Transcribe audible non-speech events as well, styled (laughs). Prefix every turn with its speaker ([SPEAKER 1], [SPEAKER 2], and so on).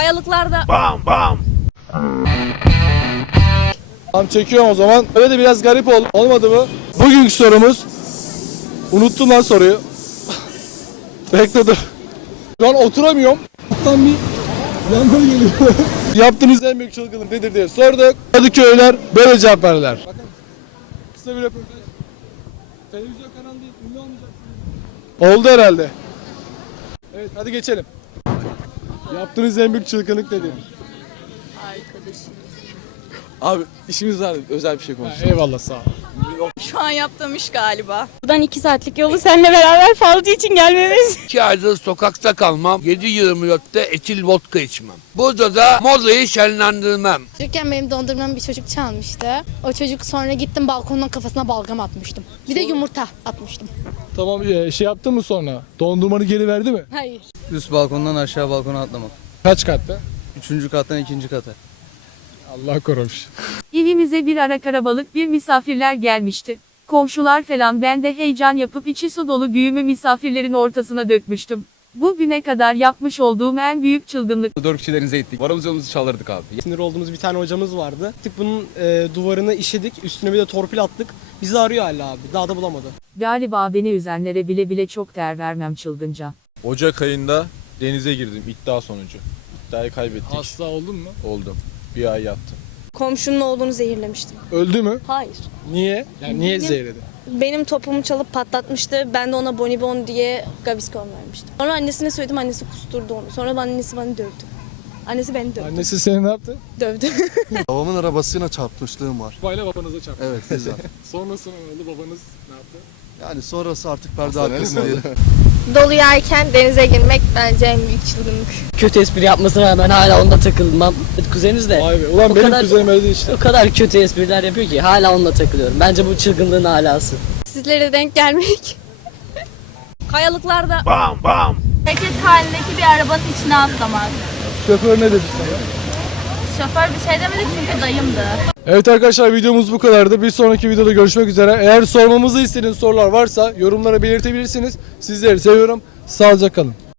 [SPEAKER 1] Kayalıklarda
[SPEAKER 2] Tamam çekiyorum o zaman. Öyle de biraz garip oldu. Olmadı mı? Bugünkü sorumuz. Unuttum lan soruyu. (laughs) Bekle dur. Şu an oturamıyorum. Alttan bir yangın geliyor. (laughs) Yaptığınız en büyük çılgınlık nedir diye sorduk. Kadıköy'ler böyle cevap verdiler. Bakın. Kısa bir röportaj. Televizyon kanalı değil, ünlü olmayacaksınız. Oldu herhalde. Evet hadi geçelim. Yaptığınız en büyük çılgınlık nedir?
[SPEAKER 3] Abi işimiz var özel bir şey konuşalım.
[SPEAKER 2] Eyvallah sağ ol.
[SPEAKER 1] Şu an yaptığım iş galiba.
[SPEAKER 4] Buradan iki saatlik yolu seninle beraber falcı için gelmemiz.
[SPEAKER 5] İki aydır sokakta kalmam, 7-24'te etil vodka içmem. Burada da modayı şenlendirmem.
[SPEAKER 6] Çocukken benim dondurmamı bir çocuk çalmıştı. O çocuk sonra gittim balkondan kafasına balgam atmıştım. Bir de yumurta atmıştım.
[SPEAKER 2] Tamam e, şey yaptın mı sonra? Dondurmanı geri verdi mi?
[SPEAKER 6] Hayır.
[SPEAKER 3] Üst balkondan aşağı balkona atlamak.
[SPEAKER 2] Kaç katta?
[SPEAKER 3] Üçüncü kattan ikinci kata.
[SPEAKER 2] Allah korumuş. (laughs)
[SPEAKER 7] Evimize bir ara karabalık bir misafirler gelmişti. Komşular falan ben de heyecan yapıp içi su dolu güğümü misafirlerin ortasına dökmüştüm. Bugüne kadar yapmış olduğum en büyük çılgınlık.
[SPEAKER 3] Dört kişilerinize gittik. Varamız yolumuzu çalırdık abi.
[SPEAKER 8] Sinir olduğumuz bir tane hocamız vardı. Artık bunun e, duvarını işedik, üstüne bir de torpil attık. Bizi arıyor hala abi. Daha da bulamadı.
[SPEAKER 7] Galiba beni üzenlere bile bile çok değer vermem çılgınca.
[SPEAKER 9] Ocak ayında denize girdim iddia sonucu. İddiayı kaybettik.
[SPEAKER 2] Hasta oldun mu?
[SPEAKER 9] Oldum. Bir ay yattım.
[SPEAKER 10] Komşunun oğlunu zehirlemiştim.
[SPEAKER 2] Öldü mü?
[SPEAKER 10] Hayır.
[SPEAKER 2] Niye? Yani niye zehirledi?
[SPEAKER 10] Benim topumu çalıp patlatmıştı. Ben de ona bonibon diye gaviscon vermiştim. Sonra annesine söyledim. Annesi kusturdu onu. Sonra annesi beni dövdü. Annesi beni dövdü.
[SPEAKER 2] Annesi seni ne yaptı?
[SPEAKER 10] Dövdü. (laughs)
[SPEAKER 11] Babamın arabasıyla çarpmışlığım var.
[SPEAKER 2] Bayla babanıza çarptı.
[SPEAKER 11] Evet güzel. (laughs)
[SPEAKER 2] Sonrasında ne oldu? Babanız ne yaptı?
[SPEAKER 11] yani sonrası artık perde arkasındaydı. (laughs)
[SPEAKER 4] Dolu yerken denize girmek bence en büyük çılgınlık.
[SPEAKER 8] Kötü espri yapmasına rağmen hala onunla takılmam. Kuzeniniz de
[SPEAKER 2] Vay be. Ulan
[SPEAKER 8] O
[SPEAKER 2] benim
[SPEAKER 8] kadar-
[SPEAKER 2] kuzenim öyle işte.
[SPEAKER 8] o kadar kötü espriler yapıyor ki hala onunla takılıyorum. Bence bu çılgınlığın alası.
[SPEAKER 4] Sizlere denk gelmek.
[SPEAKER 1] Kayalıklarda hareket halindeki bir arabanın içine atlamak.
[SPEAKER 2] Şoför ne dedi sana?
[SPEAKER 1] Şoför bir şey demedi çünkü dayımdı.
[SPEAKER 2] Evet arkadaşlar videomuz bu kadardı. Bir sonraki videoda görüşmek üzere. Eğer sormamızı istediğiniz sorular varsa yorumlara belirtebilirsiniz. Sizleri seviyorum. Sağlıcakla kalın.